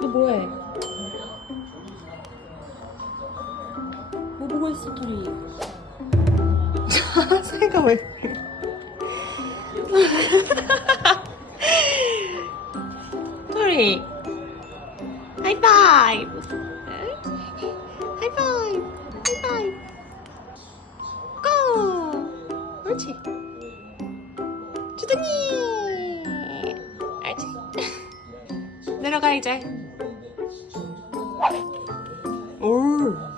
너 뭐해? 뭐 보고 있어, 토리? 사이가 왜 토리 하이파이브 하이파이브 하이파이브 고 옳지 주둥이 옳지 내려가 이제 올